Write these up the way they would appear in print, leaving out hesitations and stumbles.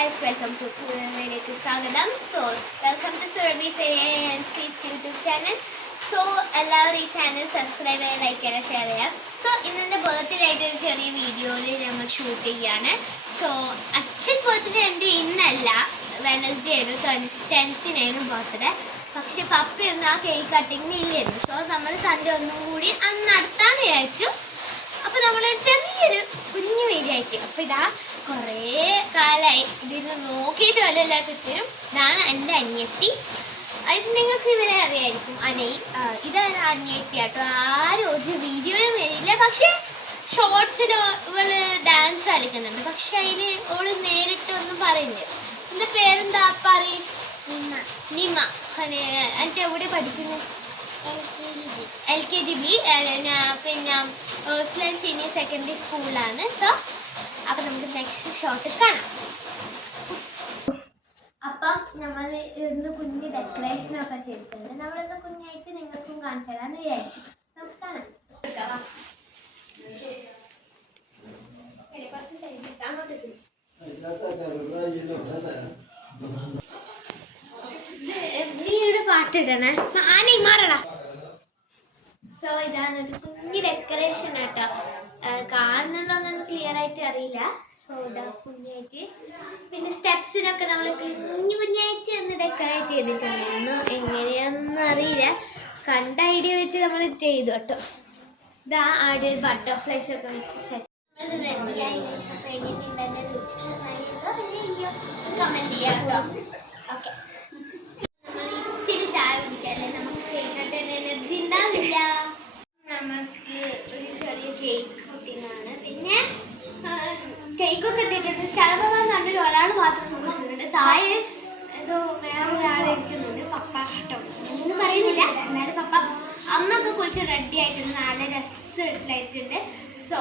guys, welcome to Kuranaiലേക്ക് സ്വാഗതം. So, welcome to Surabhi and Sweets YouTube channel. So, എല്ലാവരും ഈ channel subscribe ചെയ്യാൻ, like ചെയ്യാൻ, ഷെയർ ചെയ്യാം. സോ ഇന്നെൻ്റെ ബർത്ത്ഡേ ആയിട്ട് ഒരു ചെറിയ വീഡിയോയിൽ ഞങ്ങൾ ഷൂട്ട് ചെയ്യാണ്. സോ അച്ഛൻ ബർത്ത്ഡേ ഉണ്ട്, ഇന്നല്ല, വെനസ്ഡേ ആയിരുന്നു, 10th ബർത്ത്ഡേ. പക്ഷെ പപ്പയൊന്നും ആ കേക്ക് കട്ടിങ്ങിന് ഇല്ലായിരുന്നു. സോ നമ്മൾ സൺഡേ ഒന്നും കൂടി അന്ന് നടത്താമെന്ന് വിചാരിച്ചു. അപ്പോൾ നമ്മൾ ചെറിയൊരു കുഞ്ഞു വീഡിയോ ആയിട്ട്. അപ്പോൾ ഇതാ കുറേ കാലമായി ഇതിന് നോക്കിയിട്ട് വല്ല ചുറ്റിനും. ഇതാണ് എൻ്റെ അനിയത്തി. ഇത് നിങ്ങൾക്ക് ഇവരെ അറിയായിരിക്കും, അനൈ. ഇതാണ് അനിയത്തി കേട്ടോ. ആരും ഒരു വീഡിയോയും വരില്ല, പക്ഷേ ഷോർട്സിൽ ഇവള് ഡാൻസ് കളിക്കുന്നുണ്ട്. പക്ഷെ അതിൽ ഓള് നേരിട്ടൊന്നും പറയില്ല. എൻ്റെ പേരെന്താ പറയും? നിമ. എനിക്ക് എവിടെ പഠിക്കുന്നത്? LKGB. പിന്നെ സീനിയർ സെക്കൻഡറി സ്കൂളിലാണ്. സോ അപ്പം നമുക്ക് നെക്സ്റ്റ് ഷോട്ട് കാണാം. അപ്പം നമ്മൾ ഇന്ന് കുഞ്ഞ് ഡെക്കറേഷനൊക്കെ ചെയ്തിട്ടുണ്ട്. നമ്മളിന്ന് കുഞ്ഞായിട്ട് നിങ്ങൾക്കും കാണിച്ചു തരാമെന്ന് വിചാരിച്ചു. നമുക്ക് കാണാം. കുറച്ച് സൈഡ് അങ്ങോട്ട് നീയുടെ പാട്ടിടണേ. ആനേ മാറടാ. സോ ഇതാണ് ഒരു കുഞ്ഞ് ഡെക്കറേഷൻ കേട്ടോ. കാണുന്നുണ്ടോന്നൊന്നും ക്ലിയർ ആയിട്ട് അറിയില്ല. സോ ഇതാ കുഞ്ഞായിട്ട്. പിന്നെ സ്റ്റെപ്സിനൊക്കെ നമ്മൾ കുഞ്ഞായിട്ട് ഒന്ന് ഡെക്കറേറ്റ് ചെയ്തിട്ടുണ്ടായിരുന്നു. എങ്ങനെയാണെന്നൊന്നും അറിയില്ല, കണ്ട ഐഡിയ വെച്ച് നമ്മൾ ചെയ്തു കേട്ടോ. ഇതാ ആദ്യം ഒരു ബട്ടർഫ്ലൈസ് ഒക്കെ വെച്ച് സെറ്റ് റെഡിയായി. അപ്പോൾ എങ്ങനെയുണ്ട് എൻ്റെ ലുക്ക് കമൻറ്റ് ചെയ്യാം കേട്ടോ. ഓക്കെ, നമ്മൾ ഇച്ചിരി ചായ കുടിക്കാല്ലേ, നമുക്ക് കേക്ക് കട്ട് എനർജി ഉണ്ടാവില്ല. നമുക്ക് ഒരു ചെറിയ കേക്ക് കുട്ടിയാണ്. പിന്നെ കേക്കൊക്കെ എത്തിയിട്ടുണ്ട്. ചിലപ്പോൾ നല്ലൊരു ഒരാൾ മാത്രം കൊടുക്കുന്നുണ്ട്. താഴെ എന്തോ വേറൊരാൾ ഇരിക്കുന്നുണ്ട്. പപ്പ കേട്ടോ, ഒന്നും പറയുന്നില്ല. എന്നാലും പപ്പ അമ്മൊക്കെ കുളിച്ച് റെഡി ആയിട്ടുണ്ട്, നല്ല രസമായിട്ടുണ്ട്. സോ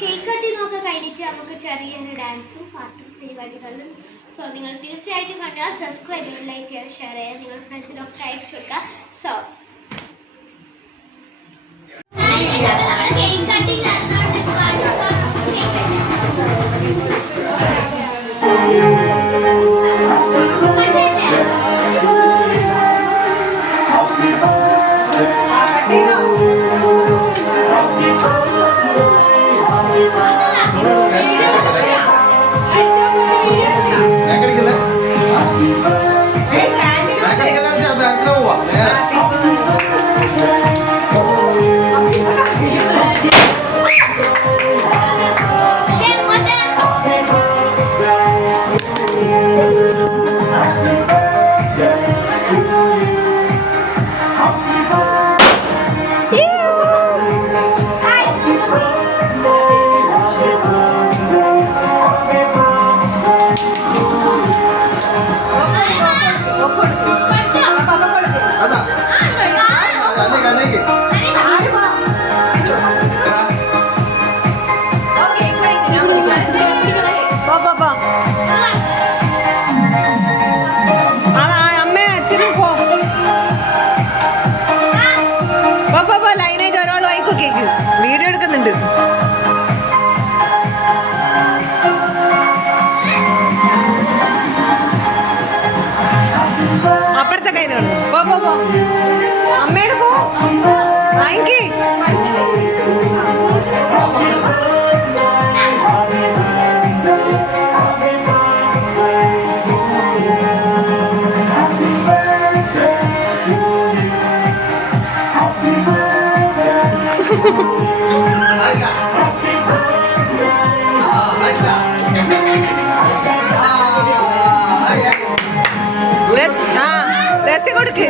കേക്ക് കട്ടിങ്ങൊക്കെ കഴിഞ്ഞിട്ട് നമുക്ക് ചെറിയൊരു ഡാൻസും പാട്ടും പരിപാടികളും. സോ നിങ്ങൾ തീർച്ചയായിട്ടും കണ്ടാൽ സബ്സ്ക്രൈബ് ചെയ്യുക, ലൈക്ക് ചെയ്യുക, ഷെയർ ചെയ്യുക, നിങ്ങളുടെ ഫ്രണ്ട്സിനൊക്കെ അയച്ചു കൊടുക്കുക. സോ കേക്ക് കട്ടിങ് വീഡിയോ എടുക്കുന്നുണ്ട്. അപ്പുറത്തെ കൈ പോ അമ്മയുടെ പോ വാങ്ങിക്കേ. രസം കൊടുക്ക്.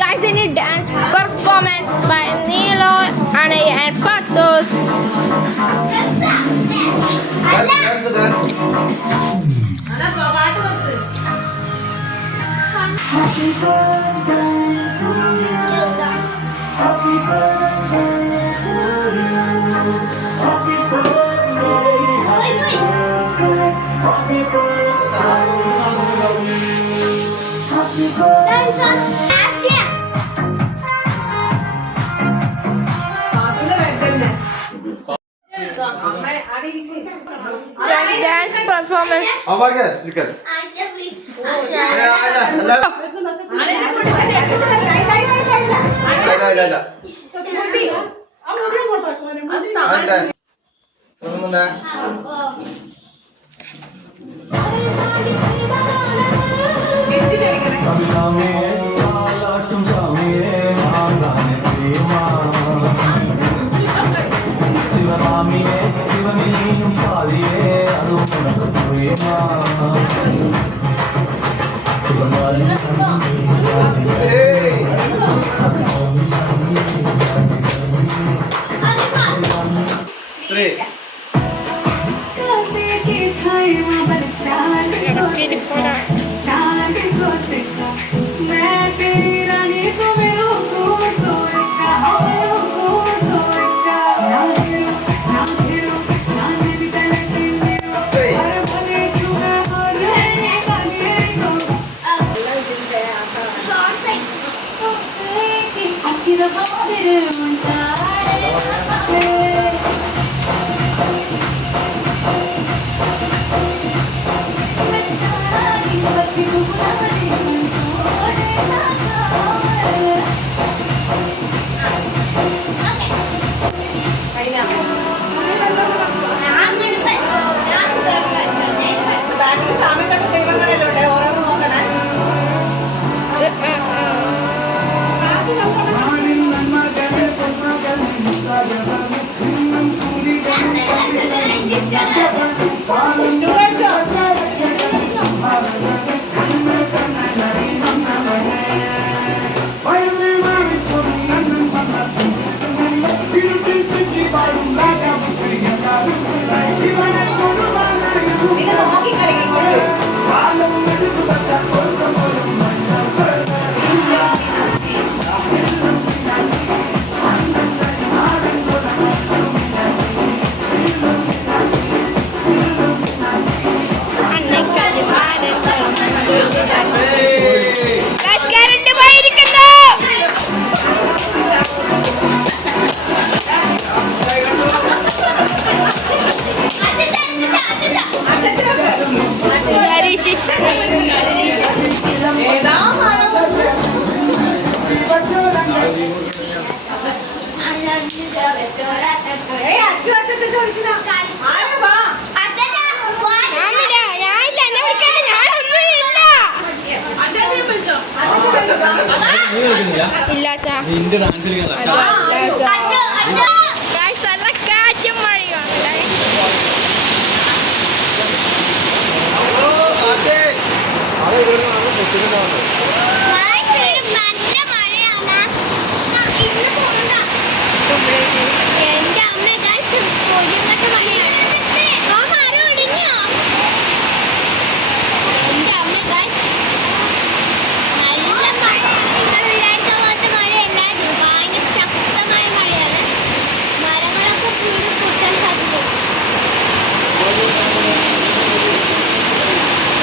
Guys, any dance performance by Nilo, Anay and Patos. Happy birthday to you. Happy birthday to you. Happy birthday. Happy birthday. Happy birthday to you. Happy birthday. Dance performance. ഞാനില്ല, എന്നെ വിളിക്കണ്ട, ഞാനൊന്നും ഇല്ല. ഇല്ല അച്ഛാ. നിന്റെ ഡാൻസ് Guys, നല്ല കാറ്റും മഴയാണ് guys. നല്ല മഴയാണ് ഇന്ന് പോകണ്ട. എന്റെ അമ്മ ഗൈസ് കൊല്ലുങ്കട്ട മഴയാണ്. ആ മരം ഒടിഞ്ഞോ? എന്റെ അമ്മ ഗൈസ് നല്ല മഴ. നിങ്ങൾ വിചാരിച്ച പോലത്തെ മഴയല്ലായിരുന്നു. ഭയങ്കര ശക്തമായ മഴയാണ്. മരങ്ങളൊക്കെ വീട് പൊട്ടാൻ സാധ്യതയുണ്ട്.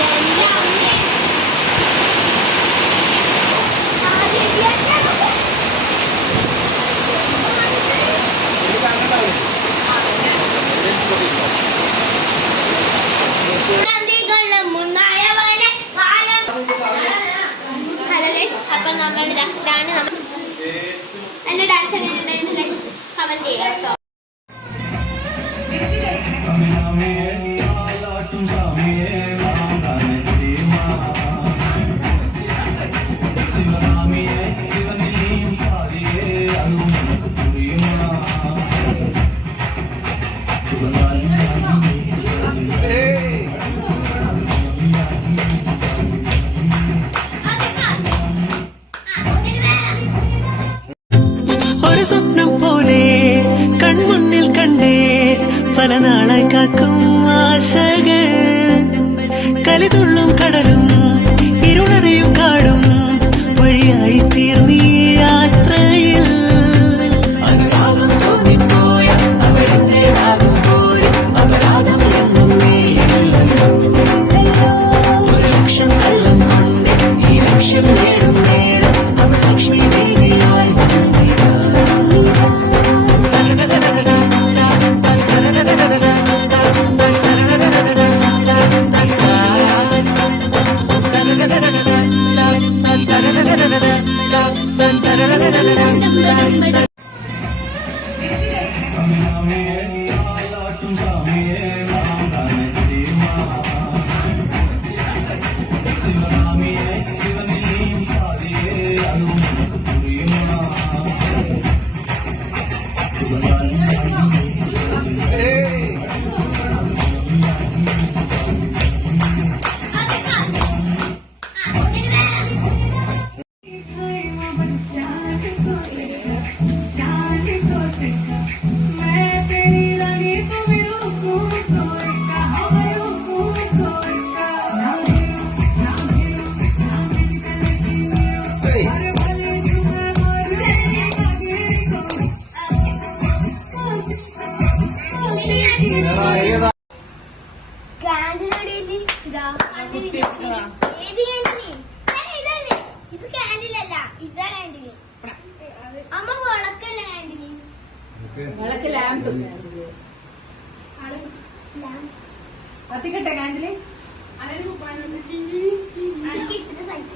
എന്റെ അമ്മ ഹലോ ഗൈസ്, അപ്പം നമ്മുടെ ഇതാണ് എന്റെ ഡാൻസ് എങ്ങനെയുണ്ടായിരുന്നു ഗൈസ് കമന്റ് ചെയ്യാം കേട്ടോ. ഒരു സ്വപ്നം പോലെ കൺമുന്നിൽ കണ്ടേ പല നാളായി കാക്കും ആശകൾ കലിതുള്ളും കടലും ഇരുളറിയും കാടും വഴിയായി തീർന്നീ യാത്രയിൽ അനുരാഗം തോന്നിപ്പോയ അവരെന്റേതാകുമ്പോൾ അപരാധം എന്നും നീയല്ലോ. ഒരു ലക്ഷം കള്ളം കൊണ്ട് ഈ ലക്ഷ്യം നേടും നേരം അവൾ ലക്ഷ്മി ദേവിയായി വന്നിതാ. ക്യാൻഡിലടിയില് ഇതാ ഏത് ക്യാൻഡില്? ഇതല്ലേ ഇത് ക്യാൻഡിലല്ല, ഇതാ ക്യാൻഡില്. അമ്മ വിളക്കല്ല ക്യാൻഡില്. വിളക്ക് ലാമ്പ് കത്തിക്കട്ടെ കാൻഡില്. എനിക്ക് ഇത്ര സൈസ്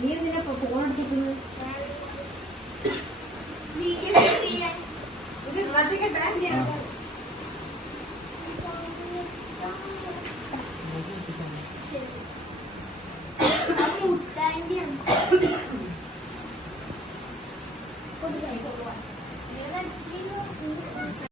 നീ നിന്നെ ഫോൺ എടുത്തിട്ട്